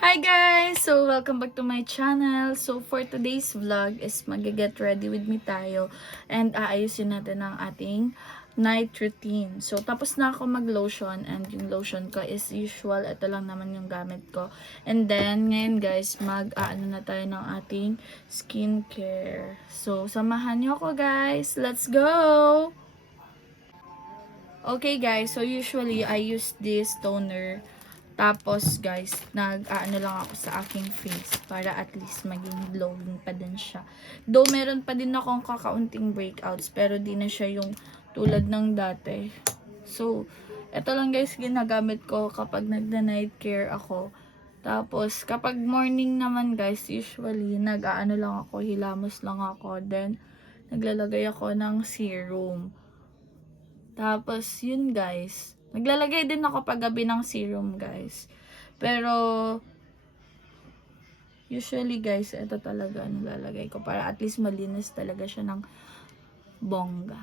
Hi guys! So, welcome back to my channel. So, for today's vlog is mag-get ready with me tayo and aayusin natin ang ating night routine. So, tapos na ako mag-lotion and yung lotion ko is usual. Ito lang naman yung gamit ko. And then, ngayon guys, mag-aano na tayo ng ating skincare. So, samahan nyo ako guys. Let's go! Okay guys, so usually I use this toner. Tapos guys, nag-aano lang ako sa aking face para at least maging glowing pa din siya. Though meron pa din akong kakaunting breakouts pero di na siya yung tulad ng dati. So, eto lang guys ginagamit ko kapag nagda-night care ako. Tapos, kapag morning naman guys, usually nag-aano lang ako, hilamos lang ako. Then, naglalagay ako ng serum. Tapos, yun guys. Naglalagay din ako paggabi ng serum guys. Pero, usually guys, ito talaga nilalagay ko. Para at least malinis talaga siya ng bongga.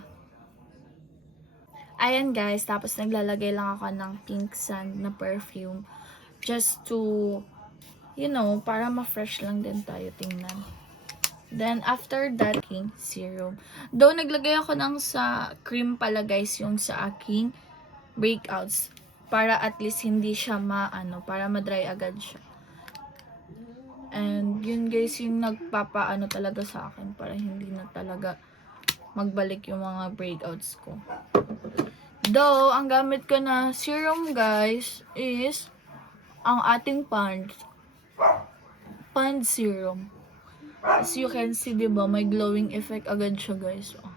Ayan guys, tapos naglalagay lang ako ng pink sand na perfume. Just to, you know, para ma-fresh lang din tayo tingnan. Then, after that, aking serum. Though, naglagay ako ng sa cream pala guys, yung sa aking breakouts. Para at least hindi siya para ma-dry agad siya. And, yun guys, yung nagpapaano talaga sa akin. Para hindi na talaga magbalik yung mga breakouts ko. Though, ang gamit ko na serum guys, is ang ating Pond serum. As you can see, diba, may glowing effect agad siya, guys. Oh.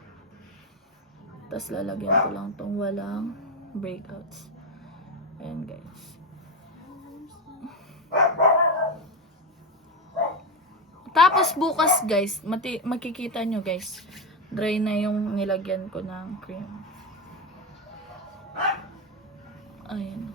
Tapos, lalagyan ko lang tong walang breakouts. Ayan, guys. Tapos, bukas, guys, makikita nyo, guys, dry na yung nilagyan ko ng cream. Ayan.